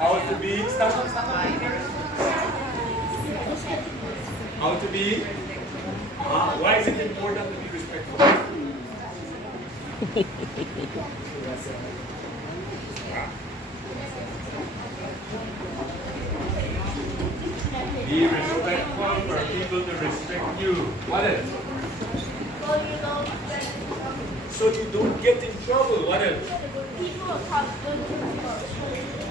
How to be, stand up, how to be, why is it important to be respectful? Be respectful for people to respect you. What else? So you don't get in trouble. What else?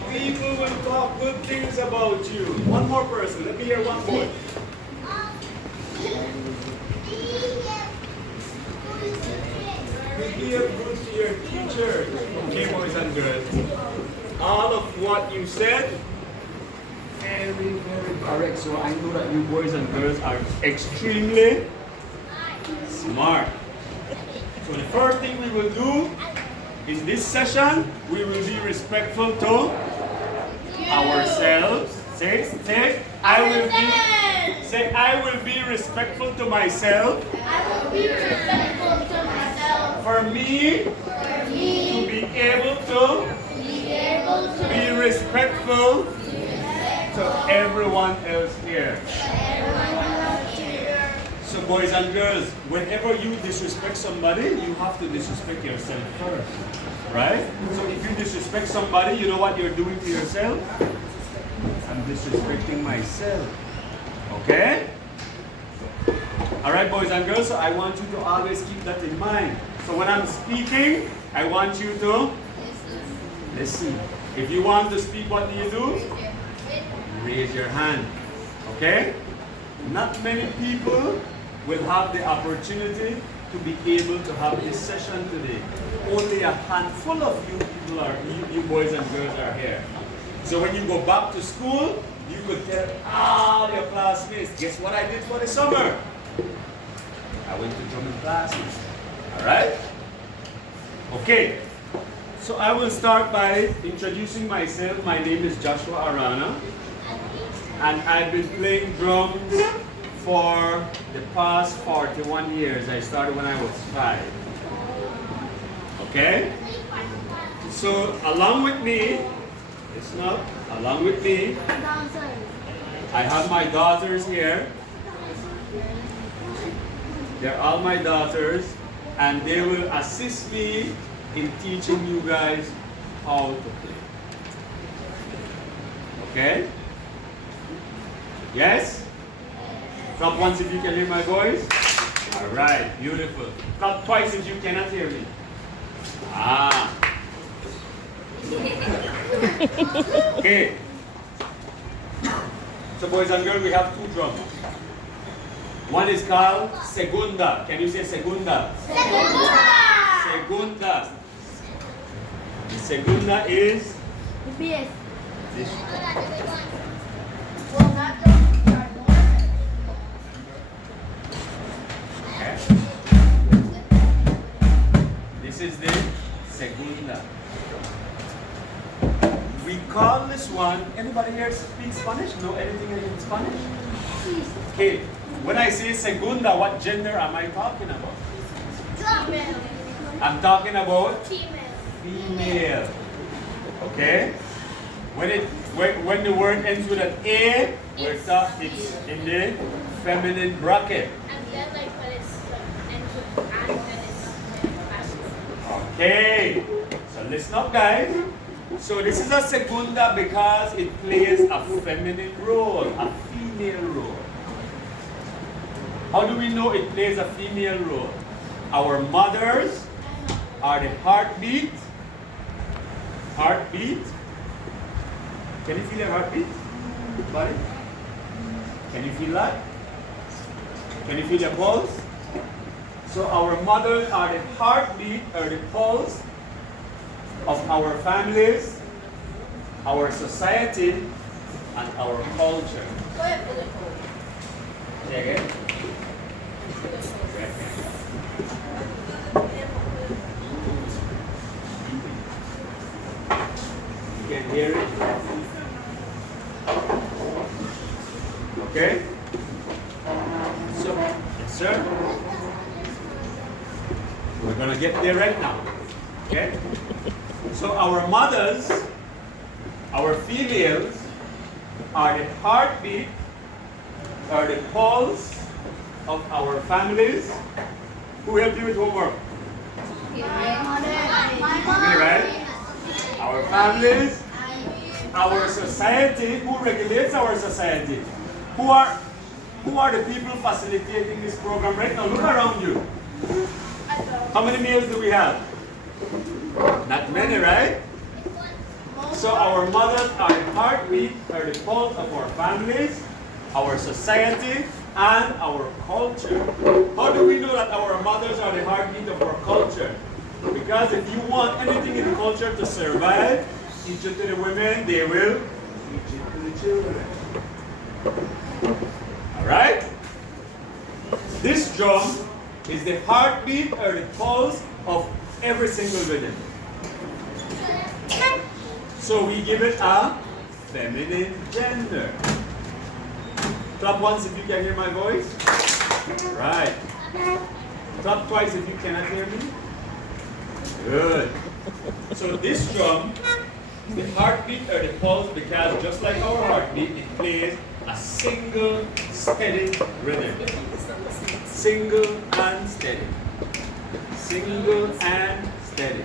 People will talk good things about you. One more person. Let me hear one more. Be good to your teachers. Okay, boys and girls. All of what you said, very, very correct. So I know that you boys and girls are extremely smart. So the first thing we will do in this session, we will be respectful to ourselves. Say, I will be respectful to myself. I will be respectful to myself. For me to be able to be respectful to everyone else here. So boys and girls, whenever you disrespect somebody, you have to disrespect yourself first. Right? So if you disrespect somebody, you know what you're doing to yourself? I'm disrespecting myself. Okay? Alright, boys and girls, so I want you to always keep that in mind. So when I'm speaking, I want you to listen. If you want to speak, what do? Raise your hand. Okay? Not many people will have the opportunity to be able to have this session today. Only a handful of you people are, you boys and girls are here. So when you go back to school, you could tell all your classmates, guess what I did for the summer? I went to drumming classes. Alright? Okay. So I will start by introducing myself. My name is Joshua Arana. And I've been playing drums for the past 41 years. I started when I was 5. Okay? So along with me, along with me, I have my daughters here. They're all my daughters, and they will assist me in teaching you guys how to play. Okay? Yes? Clap once if you can hear my voice. Alright, beautiful. Clap twice if you cannot hear me. Ah. Okay. So boys and girls, we have 2 drums. One is called segunda. Can you say segunda? Segunda. Segunda is this. Okay. This is the segunda. We call this one, anybody here speak Spanish? Know anything in Spanish? Okay. When I say segunda, what gender am I talking about? Female. I'm talking about Female. female. Okay? When the word ends with an A, it's in the feminine bracket. And then like when it's ends with and then it's masculine. Okay. So listen up, guys. So this is a segunda because it plays a feminine role, a female role. How do we know it plays a female role? Our mothers are the heartbeat. Heartbeat. Can you feel your heartbeat? Body? Can you feel that? Can you feel your pulse? So our mothers are the heartbeat or the pulse of our families, our society, and our culture. Say again. You can hear it. Okay? So, yes sir. We're gonna get there right now. Okay? So our mothers Our females are the heartbeat, are the pulse of our families. Who helped you with homework? Okay, right? Our families, our society. Who regulates our society? Who are the people facilitating this program right now? Look around you. How many males do we have? Not many, right? So our mothers are the heartbeat, are the pulse of our families, our society, and our culture. How do we know that our mothers are the heartbeat of our culture? Because if you want anything in the culture to survive, teach it to the women, they will teach it to the children. Alright? This drum is the heartbeat or the pulse of every single rhythm. So we give it a feminine gender. Clap once if you can hear my voice. Right. Clap twice if you cannot hear me. Good. So this drum, the heartbeat or the pulse, because just like our heartbeat, it plays a single steady rhythm. Single and steady. Single and steady.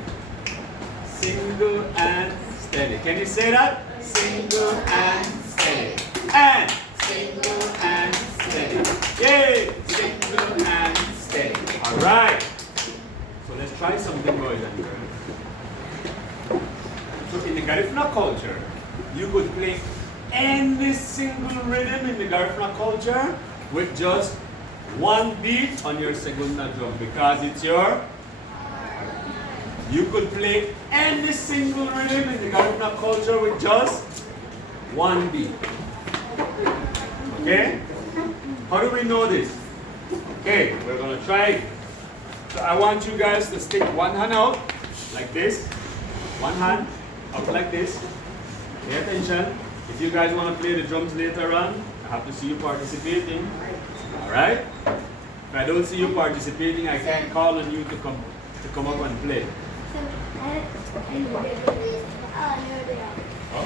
Single and steady. Can you say that? Single and steady. And single and steady. Yay! Single and steady. Alright. So let's try something, boys and girls. So in the Garifuna culture, you could play any single rhythm in the Garifuna culture with just one beat on your segunda drum because it's your. You could play any single rhythm in the Garifuna culture with just one beat. Okay? How do we know this? Okay, we're going to try it. So I want you guys to stick one hand out like this. One hand out like this. Pay attention. If you guys want to play the drums later on, I have to see you participating. Alright? If I don't see you participating, I can't call on you to come up and play.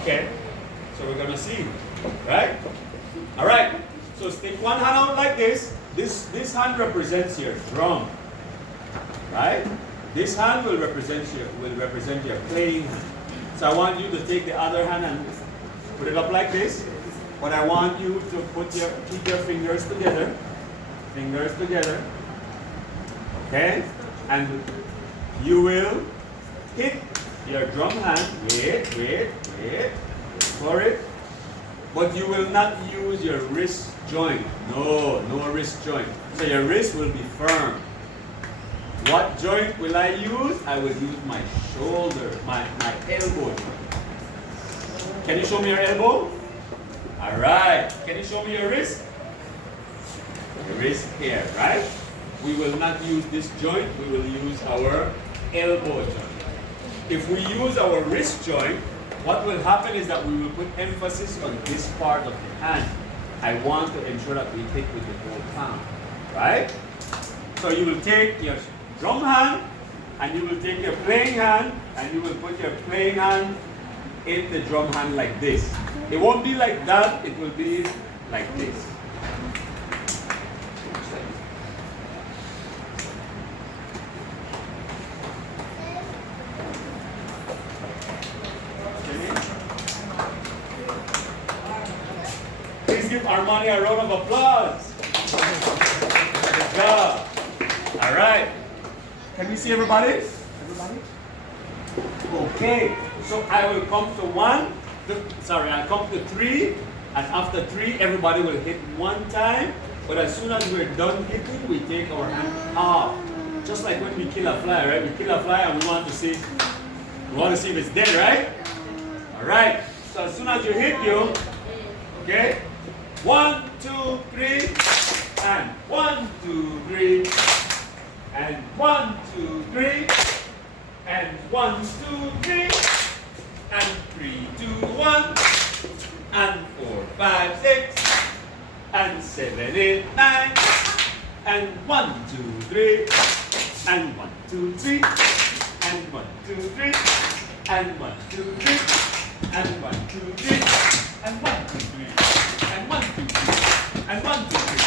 Okay. So we're gonna see. Right? Alright. So stick one hand out like this. This hand represents your drum. Right? This hand will represent your playing hand. So I want you to take the other hand and put it up like this. But I want you to keep your fingers together. Fingers together. Okay? And you will hit your drum hand. Wait for it. But you will not use your wrist joint. No wrist joint. So your wrist will be firm. What joint will I use? I will use my shoulder, my elbow joint. Can you show me your elbow? Alright. Can you show me your wrist? Your wrist here, right? We will not use this joint, we will use our elbow joint. If we use our wrist joint, what will happen is that we will put emphasis on this part of the hand. I want to ensure that we hit with the whole palm, right? So you will take your drum hand, and you will take your playing hand, and you will put your playing hand in the drum hand like this. It won't be like that, it will be like this. Please give Armani a round of applause. Good job. All right. Can we see everybody? Okay. So I will come to I'll come to 3, and after 3, everybody will hit one time. But as soon as we're done hitting, we take our hand off. Just like when we kill a fly, right? We kill a fly and we want to see if it's dead, right? All right. So as soon as you hit okay? 1, 2, 3, and 1, 2, 3, and 1, 2, 3, and 1, 2, 3, and 3, 2, 1, and 4, 5, 6, and 7, 8, 9, and 1, 2, 3, and 1, 2, 3, and 1, 2, 3, and 1, 2, 3, And 1, 2, 3. And 1, 2, 3. And 1, 2, 3. And 1, 2, 3.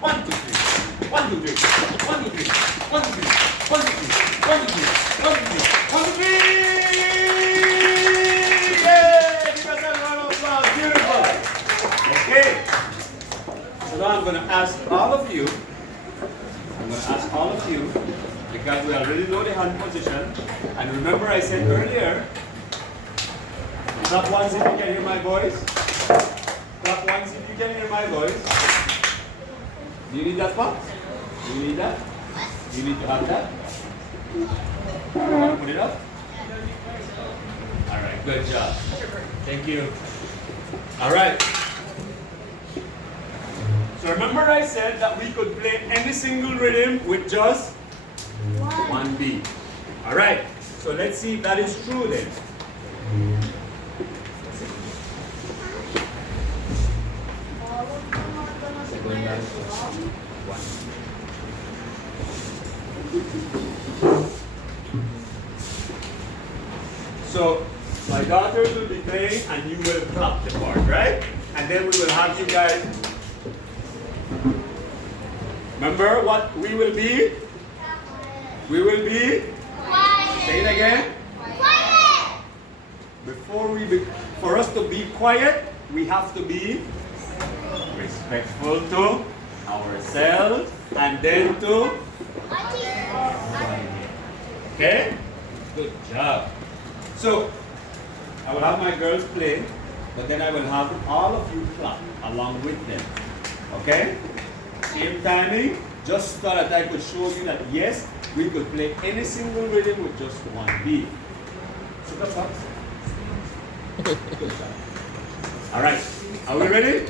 1, 2, 3. 1, 2, 3. 1, 2, 3. 1, 2, 3. 1, 2, 3. 1, 2, 3. 1, 2, 3. 1, 2, 3. Yay! Give us a round of applause. Beautiful. Okay. So now I'm going to ask all of you. Because we already know the hand position. And remember I said earlier, clap once if you can hear my voice. Clap once if you can hear my voice. Do you need that box? Do you need that? Do you need to have that? You want to put it up? Alright, good job. Thank you. Alright. So remember I said that we could play any single rhythm with just one beat. Alright, so let's see if that is true then. Going down to one. So my daughters will be playing and you will clap the part, right? And then we will have you guys. Remember what we will be? We will be? Quiet. Say it again. Quiet. For us to be quiet, we have to be respectful to ourselves and then to okay? Good job. So I will have my girls play, but then I will have all of you clap along with them. Okay? Same timing, just so that I could show you that yes, we could play any single rhythm with just one beat. So that's all. Good job. Alright, are we ready?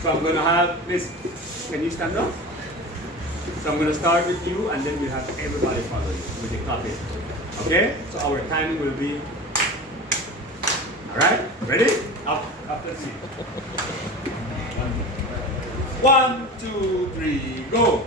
So I'm going to have Miss, can you stand up? So I'm going to start with you and then we'll have everybody follow you with the clapping. Okay? So our timing will be, alright, ready? Up, let's see. 1, 2, 3, go!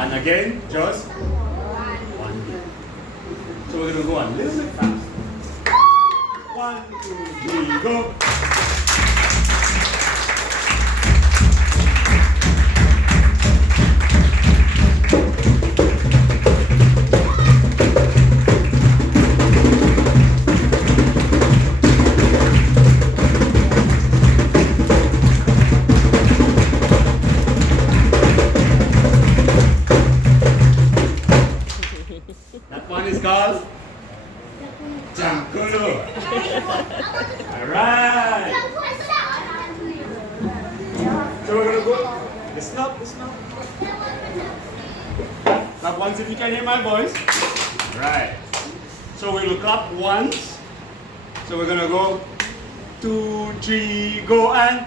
And again, just one beat. So we're going to go a little bit fast. 1, 2, 3, go. Alright. So we're gonna go. Listen up. Clap once if you can hear my voice. Right. So we will clap once. So we're gonna go 2, 3, go and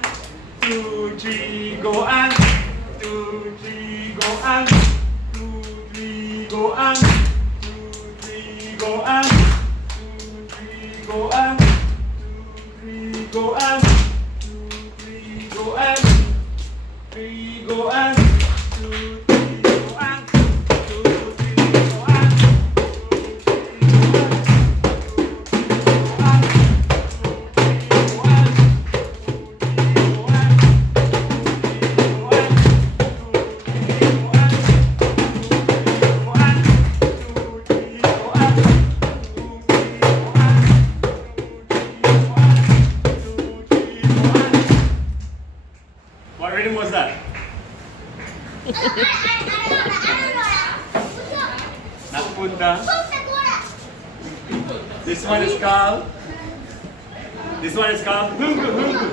2, 3, go and 2, 3, go and 2, 3, go and 2, 3, go and 2, 3, go and 2, go and 2, 3, go and 3, go and 2, 3, go and 2, 3, go and 2, 3, What rhythm was that? Not punta. This one is called. This one is called hungu hungu.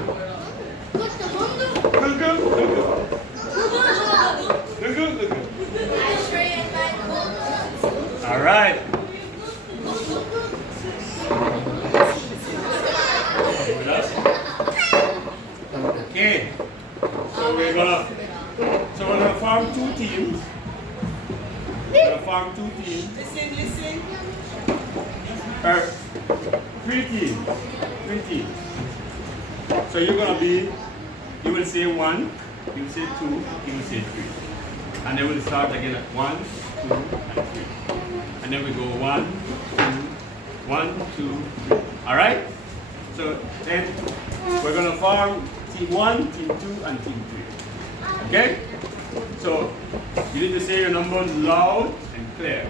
Hungu hungu. Hungu hungu. All right. Okay. So we're gonna form two teams. We're gonna form two teams. Listen. Three teams. So you're gonna be. You will say 1. You will say 2. You will say 3. And then we'll start again at 1, 2, and 3. And then we go 1, 2, 3. All right. So then we're gonna form team 1, team 2, and team 3. Okay? So you need to say your numbers loud and clear.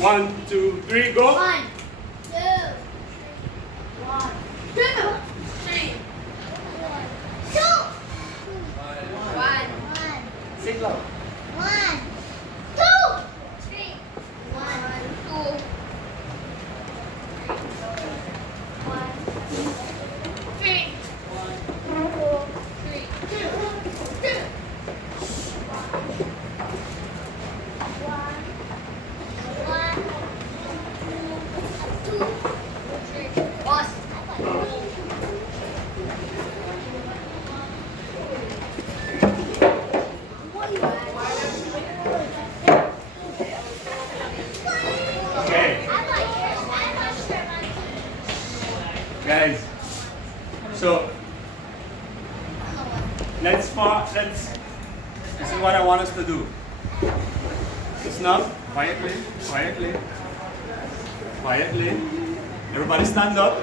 1, 2, 3, go. 1, 2, 1, 2, 3, 2, 1, Sing loud. 1, 2, 3, 1, 2, 3, 2, 2. Okay. Guys, so this is what I want us to do. Just now, quietly. Everybody stand up.